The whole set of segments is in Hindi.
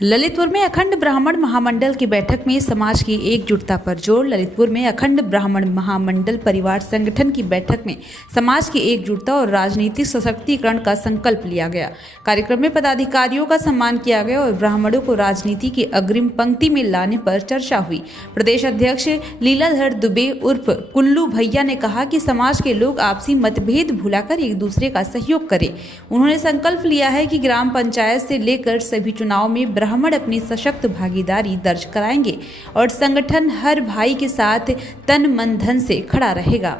ललितपुर में अखंड ब्राह्मण महामंडल की बैठक में समाज की एकजुटता पर जोर। ललितपुर में अखंड ब्राह्मण महामंडल परिवार संगठन की बैठक में समाज की एकजुटता और राजनीतिक सशक्तिकरण का संकल्प लिया गया। कार्यक्रम में पदाधिकारियों का सम्मान किया गया और ब्राह्मणों को राजनीति की अग्रिम पंक्ति में लाने पर चर्चा हुई। प्रदेश अध्यक्ष लीलाधर दुबे उर्फ कुल्लू भैया ने कहा कि समाज के लोग आपसी मतभेद भुलाकर एक दूसरे का सहयोग करें। उन्होंने संकल्प लिया है कि ग्राम पंचायत से लेकर सभी चुनाव में ब्राह्मण अपनी सशक्त भागीदारी दर्ज कराएंगे और संगठन हर भाई के साथ तन मन धन से खड़ा रहेगा।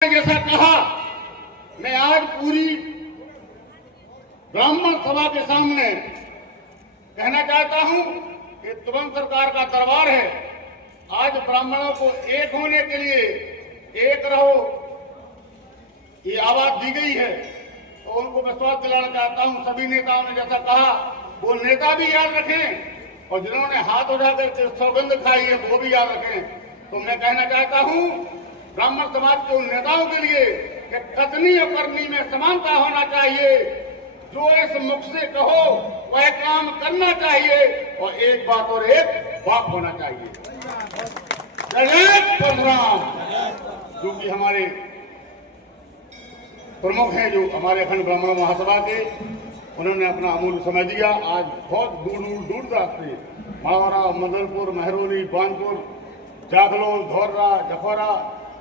जैसा कहा, मैं आज पूरी ब्राह्मण सभा के सामने कहना चाहता हूं कि तुरंत सरकार का दरबार है। आज ब्राह्मणों को एक होने के लिए एक रहो ये आवाज दी गई है, तो उनको विश्वास दिलाना चाहता हूं। सभी नेताओं ने जैसा कहा वो नेता भी याद रखें और जिन्होंने हाथ उठाकर के सौगंध खाई है वो भी याद रखें। तो मैं कहना चाहता हूं ब्राह्मण समाज के उन नेताओं के लिए कि कथनी और करनी में समानता होना चाहिए। जो इस मुख से कहो वह काम करना चाहिए और एक बात और एक बात होना चाहिए। परशुराम जो कि हमारे प्रमुख हैं, जो हमारे अखंड ब्राह्मण महासभा के, उन्होंने अपना अमूल्य समय दिया। आज बहुत दूर दराज से मावरा, मदनपुर, महरौली, बानपुर, जागलोल, धौर्रा, जखौरा,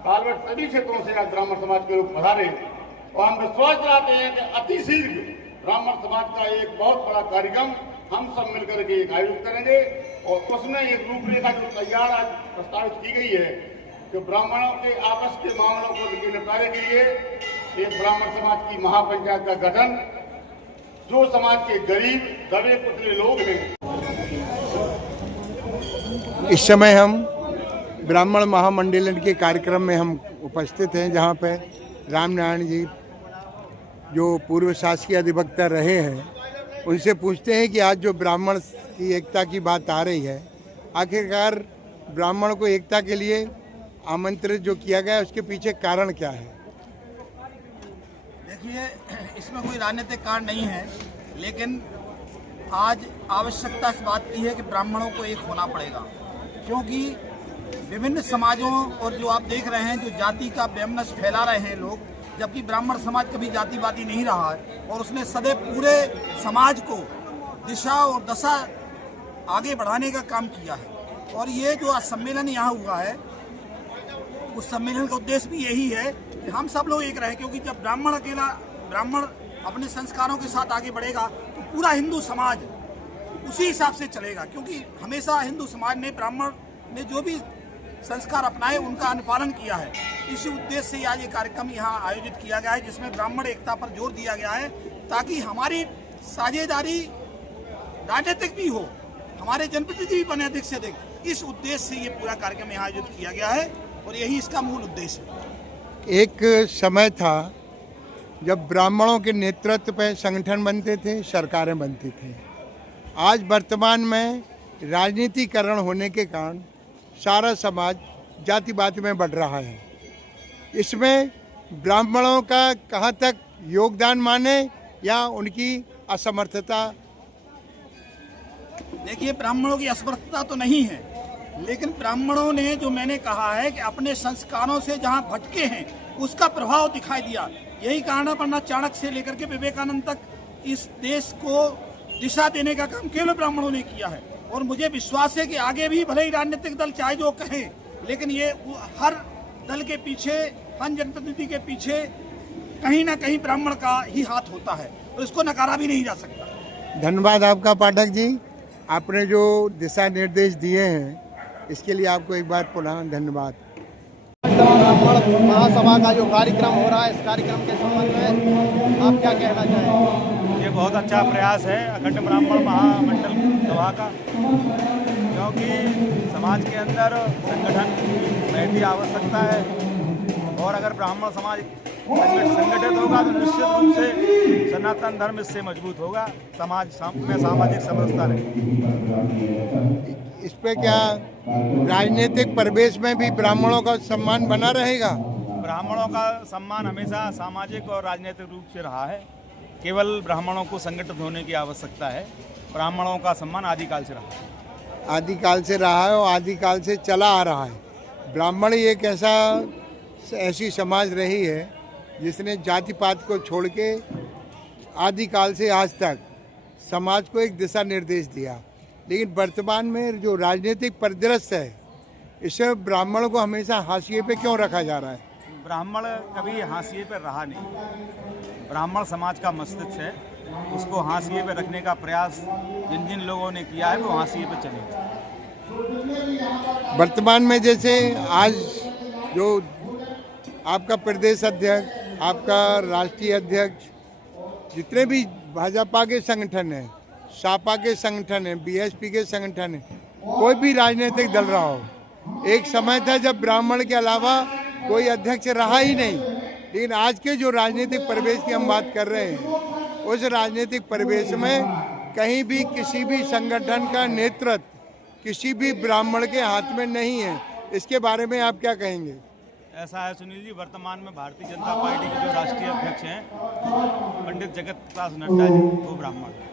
कालवट सभी क्षेत्रों से आज ब्राह्मण समाज के लोग पधारे और हम विश्वास दिलाते हैं कि अति शीघ्र ब्राह्मण समाज का एक बहुत बड़ा कार्यक्रम हम सब मिलकर के आयोजित करेंगे और उसमें एक रूपरेखा जो तैयार आज प्रस्तावित की गई है कि ब्राह्मणों के आपस के मामलों को निपटारे के लिए एक ब्राह्मण समाज की महापंचायत का गठन, जो समाज के गरीब दबे कुचले लोग हैं। इस समय हम ब्राह्मण महामंडलन के कार्यक्रम में हम उपस्थित हैं, जहां पे रामनारायण जी जो पूर्व शासकीय अधिवक्ता रहे हैं, उनसे पूछते हैं कि आज जो ब्राह्मण की एकता की बात आ रही है, आखिरकार ब्राह्मण को एकता के लिए आमंत्रित जो किया गया उसके पीछे कारण क्या है? देखिए, इसमें कोई राजनीतिक कारण नहीं है, लेकिन आज आवश्यकता इस बात की है कि ब्राह्मणों को एक होना पड़ेगा, क्योंकि विभिन्न समाजों और जो आप देख रहे हैं जो जाति का वैमनस्य फैला रहे हैं लोग, जबकि ब्राह्मण समाज कभी जातिवादी नहीं रहा है और उसने सदैव पूरे समाज को दिशा और दशा आगे बढ़ाने का काम किया है। और ये जो आज सम्मेलन यहाँ हुआ है, उस सम्मेलन का उद्देश्य भी यही है कि हम सब लोग एक रहे, क्योंकि जब ब्राह्मण अपने संस्कारों के साथ आगे बढ़ेगा तो पूरा हिंदू समाज उसी हिसाब से चलेगा, क्योंकि हमेशा हिंदू समाज ने ब्राह्मण ने जो भी संस्कार अपनाए उनका अनुपालन किया है। इसी उद्देश्य से आज ये कार्यक्रम यहाँ आयोजित किया गया है, जिसमें ब्राह्मण एकता पर जोर दिया गया है, ताकि हमारी साझेदारी राजनीतिक भी हो, हमारे जनप्रतिनिधि भी बने अधिक से अधिक। इस उद्देश्य से ये पूरा कार्यक्रम यहाँ आयोजित किया गया है और यही इसका मूल उद्देश्य है। एक समय था जब ब्राह्मणों के नेतृत्व पे संगठन बनते थे, सरकारें बनती थी। आज वर्तमान में राजनीतिकरण होने के कारण सारा समाज जातिवाद में बढ़ रहा है। इसमें ब्राह्मणों का कहाँ तक योगदान माने या उनकी असमर्थता? देखिए, ब्राह्मणों की असमर्थता तो नहीं है, लेकिन ब्राह्मणों ने जो मैंने कहा है कि अपने संस्कारों से जहां भटके हैं उसका प्रभाव दिखाई दिया। यही कारण है, वरना चाणक्य से लेकर के विवेकानंद तक इस देश को दिशा देने का काम केवल ब्राह्मणों ने किया है। और मुझे विश्वास है कि आगे भी भले ही राजनीतिक दल चाहे जो कहें, लेकिन ये हर दल के पीछे, हर जनप्रतिनिधि के पीछे कहीं ना कहीं ब्राह्मण का ही हाथ होता है और इसको नकारा भी नहीं जा सकता। धन्यवाद आपका पाठक जी, आपने जो दिशा निर्देश दिए हैं इसके लिए आपको एक बार पुनः धन्यवाद। ब्राह्मण महासभा का जो कार्यक्रम हो रहा है, इस कार्यक्रम के संबंध में आप क्या कहना चाहेंगे? ये बहुत अच्छा प्रयास है अखंड ब्राह्मण महामंडल सभा का, क्योंकि समाज के अंदर संगठन की महती आवश्यकता है और अगर ब्राह्मण समाज संगठित होगा तो निश्चित रूप से सनातन धर्म इससे मजबूत होगा, समाज में सामाजिक समरसता रहेगी। इस पे क्या राजनीतिक परिवेश में भी ब्राह्मणों का सम्मान बना रहेगा? ब्राह्मणों का सम्मान हमेशा सामाजिक और राजनीतिक रूप से रहा है केवल ब्राह्मणों को संगठित होने की आवश्यकता है। ब्राह्मणों का सम्मान आदिकाल से रहा है। आदिकाल से रहा है और आदिकाल से चला आ रहा है। ब्राह्मण ही एक ऐसी समाज रही है जिसने जाति पात को छोड़ के आदिकाल से आज तक समाज को एक दिशा निर्देश दिया। लेकिन वर्तमान में जो राजनीतिक परिदृश्य है, इसमें ब्राह्मण को हमेशा हाशिए पे क्यों रखा जा रहा है? ब्राह्मण कभी हाशिए पर रहा नहीं। ब्राह्मण समाज का मस्तिष्क है, उसको हाशिए पे रखने का प्रयास जिन जिन लोगों ने किया है वो हाशिए पे चले। वर्तमान में जैसे आज जो आपका प्रदेश अध्यक्ष, आपका राष्ट्रीय अध्यक्ष, जितने भी भाजपा के संगठन हैं, सपा के संगठन हैं, बीएसपी के संगठन हैं, कोई भी राजनीतिक दल रहा हो, एक समय था जब ब्राह्मण के अलावा कोई अध्यक्ष रहा ही नहीं। लेकिन आज के जो राजनीतिक परिवेश की हम बात कर रहे हैं, उस राजनीतिक परिवेश में कहीं भी किसी भी संगठन का नेतृत्व किसी भी ब्राह्मण के हाथ में नहीं है। इसके बारे में आप क्या कहेंगे? ऐसा है सुनील जी, वर्तमान में भारतीय जनता पार्टी के जो राष्ट्रीय अध्यक्ष हैं पंडित जगत प्रकाश नड्डा जी, वो ब्राह्मण हैं।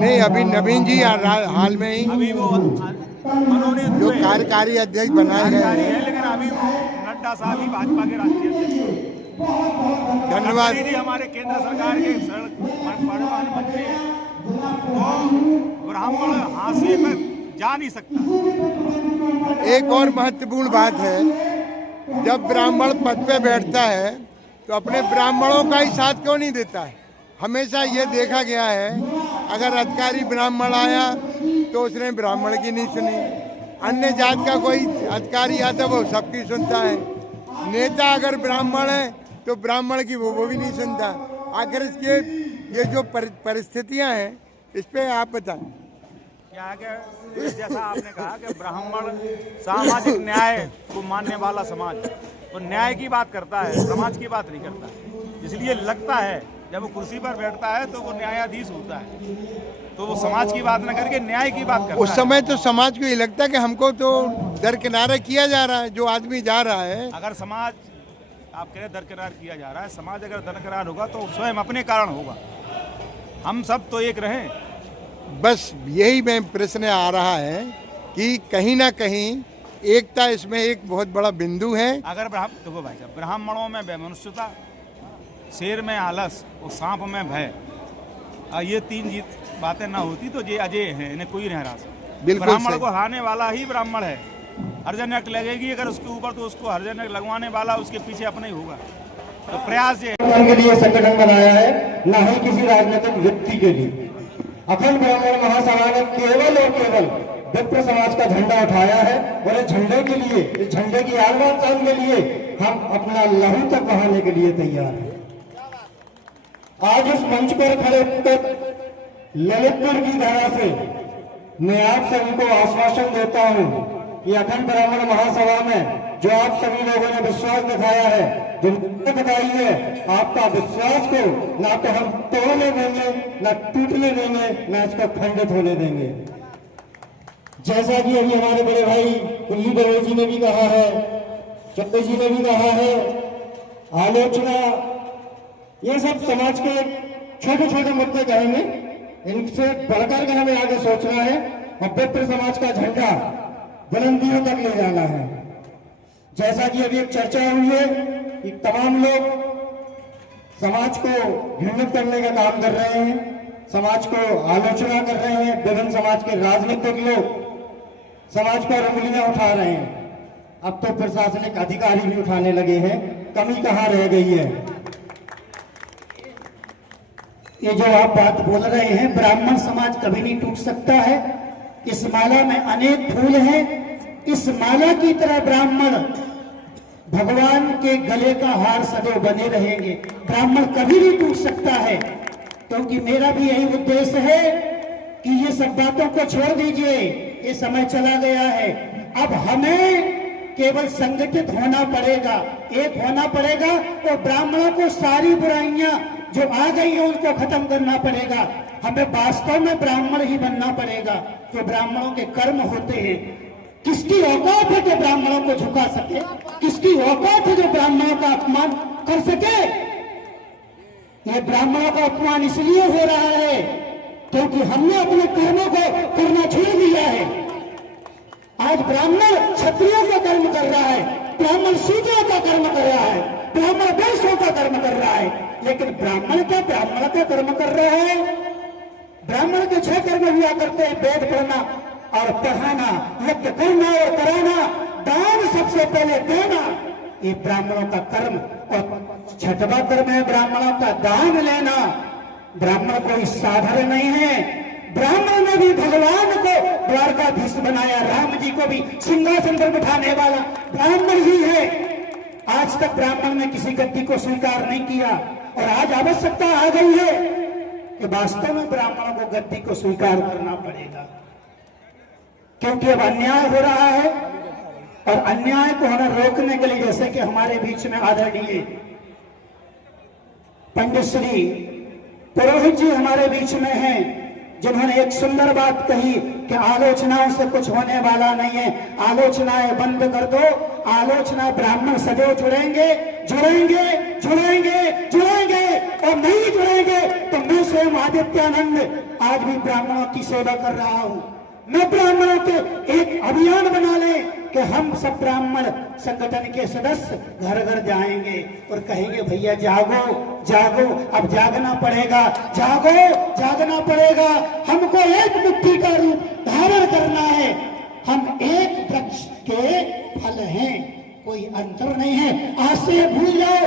नहीं, अभी नवीन जी हाल में ही अभी वो मनोनीत जो हुए हैं, कार्यकारी अध्यक्ष बनाए गए कार्यकारी हैं। है, लेकिन अभी नड्डा साहब ही भाजपा के राष्ट्रीय अध्यक्ष हैं। धन्यवाद। गडकरी जी हमारे केंद्र सरकार के परिवहन मंत्री हैं। तो ब्राह्मण हाशिए पर जा नहीं सकता। एक और महत्वपूर्ण बात है, जब ब्राह्मण पद पे बैठता है तो अपने ब्राह्मणों का ही साथ क्यों नहीं देता है? हमेशा ये देखा गया है, अगर अधिकारी ब्राह्मण आया तो उसने ब्राह्मण की नहीं सुनी, अन्य जात का कोई अधिकारी आता वो सबकी सुनता है, नेता अगर ब्राह्मण है तो ब्राह्मण की वो भी नहीं सुनता। आखिर इसके ये जो परिस्थितियां हैं, इस पे आप बताएं। क्या है कि जैसा आपने कहा कि ब्राह्मण सामाजिक न्याय को मानने वाला समाज, तो न्याय की बात करता है, समाज की बात नहीं करता। इसलिए लगता है जब वो कुर्सी पर बैठता है तो वो न्यायाधीश होता है, तो वो समाज की बात न करके न्याय की बात करता है। उस समय तो समाज को ये लगता है कि हमको तो दरकिनारा किया जा रहा है, जो आदमी जा रहा है। अगर समाज, आप कह रहे दरकिनार किया जा रहा है, समाज अगर दरकिनार होगा तो स्वयं अपने कारण होगा। हम सब तो एक रहें। बस यही में प्रश्न आ रहा है कि कहीं ना कहीं एकता इसमें एक बहुत बड़ा बिंदु है। अगर देखो भाई साहब, ब्राह्मणों में वैमनस्यता, शेर में आलस और सांप में भय, ये तीन बातें ना होती तो ये अजय हैं, इन्हें कोई नहीं हरा सकता। बिल्कुल ब्राह्मण सही। को हराने वाला ही ब्राह्मण है। हरजनक लगेगी अगर उसके ऊपर तो उसको हरजनक लगवाने वाला उसके पीछे अपना ही होगा। तो प्रयास ये के लिए संगठन बनाया है, न ही किसी राजनीतिक व्यक्ति के लिए। अखंड ब्राह्मण महासभा ने केवल और केवल विप्र समाज का झंडा उठाया है और इस झंडे के लिए, इस झंडे की आग शान के लिए हम अपना लहू तक बहाने के लिए तैयार हैं। आज इस मंच पर खड़े होकर ललितपुर की धरा से मैं आप सभी को आश्वासन देता हूं कि अखंड ब्राह्मण महासभा में जो आप सभी लोगों ने विश्वास दिखाया है, जो बताई है, आपका विश्वास को ना तो हम तोड़ने देंगे, ना टूटने देंगे, ना इसको खंडित होने देंगे। जैसा कि अभी हमारे बड़े भाई कुल्ली दवे जी ने भी कहा है, चप्पे जी ने भी कहा है, आलोचना, ये सब समाज के छोटे छोटे मुद्दे कहेंगे, इनसे बढ़कर के हमें आगे सोचना है और विप्र समाज का झंडा बुलंदियों तक ले जाना है। जैसा कि अभी एक चर्चा हुई है कि तमाम लोग समाज को घृणित करने का काम कर रहे हैं, समाज को आलोचना कर रहे हैं, विभिन्न समाज के राजनीतिक लोग समाज पर उंगलियां उठा रहे हैं। अब तो प्रशासनिक अधिकारी भी उठाने लगे हैं, कमी कहाँ रह गई है? ये जो आप बात बोल रहे हैं, ब्राह्मण समाज कभी नहीं टूट सकता है। इस माला में अनेक फूल हैं, इस माला की तरह ब्राह्मण भगवान के गले का हार सदैव बने रहेंगे। ब्राह्मण कभी नहीं टूट सकता है, क्योंकि मेरा भी यही उद्देश्य है कि ये सब बातों को छोड़ दीजिए, ये समय चला गया है। अब हमें केवल संगठित होना पड़ेगा, एक होना पड़ेगा और ब्राह्मणों को सारी बुराइयां जो आ गई है उनको खत्म करना पड़ेगा। हमें वास्तव में ब्राह्मण ही बनना पड़ेगा। जो ब्राह्मणों के कर्म होते हैं, किसकी औकात है जो ब्राह्मणों को झुका सके? किसकी औकात है जो ब्राह्मणों का अपमान कर सके? ये ब्राह्मणों का अपमान इसलिए हो रहा है क्योंकि हमने अपने कर्मों को करना छोड़ दिया है। आज ब्राह्मण क्षत्रियों का कर्म कर रहा है, ब्राह्मण सूत्रों का कर्म कर रहा है, ब्राह्मण वैश्यों का कर्म कर रहा है, लेकिन ब्राह्मण का कर्म कर रहा है। ब्राह्मण के 6 कर्म हुआ करते हैं, वेद पढ़ना और पढ़ाना, यज्ञ करना और कराना, दान सबसे पहले देना, ये ब्राह्मणों का कर्म। और 6वां कर्म है ब्राह्मणों का दान लेना। ब्राह्मण कोई साधारण नहीं है, ब्राह्मण ने भी भगवान को द्वारकाधीश बनाया, राम जी को भी सिंहासन पर बिठाने वाला ब्राह्मण ही है। आज तक ब्राह्मण ने किसी गद्दी को स्वीकार नहीं किया और आज आवश्यकता आ गई है कि वास्तव में ब्राह्मणों को गद्दी को स्वीकार करना पड़ेगा, क्योंकि अब अन्याय हो रहा है। और अन्याय को हमें रोकने के लिए, जैसे कि हमारे बीच में आदरणीय पंडित श्री पुरोहित जी हमारे बीच में हैं, जिन्होंने एक सुंदर बात कही कि आलोचनाओं से कुछ होने वाला नहीं है, आलोचनाएं बंद कर दो। आलोचना ब्राह्मण सदैव जुड़ेंगे जुड़ेंगे जुड़ेंगे जुड़ेंगे, और नहीं जुड़ेंगे तो मैं स्वयं आदित्यानंद आज भी ब्राह्मणों की सेवा कर रहा हूं। मैं ब्राह्मणों के एक अभियान बना लें कि हम सब ब्राह्मण संगठन के सदस्य घर घर जाएंगे और कहेंगे भैया जागो जागो, अब जागना पड़ेगा, जागो जागना पड़ेगा, हमको एक मुट्ठी का रूप धारण करना है। हम एक वृक्ष के फल हैं, कोई अंतर नहीं है। आज से भूल जाओ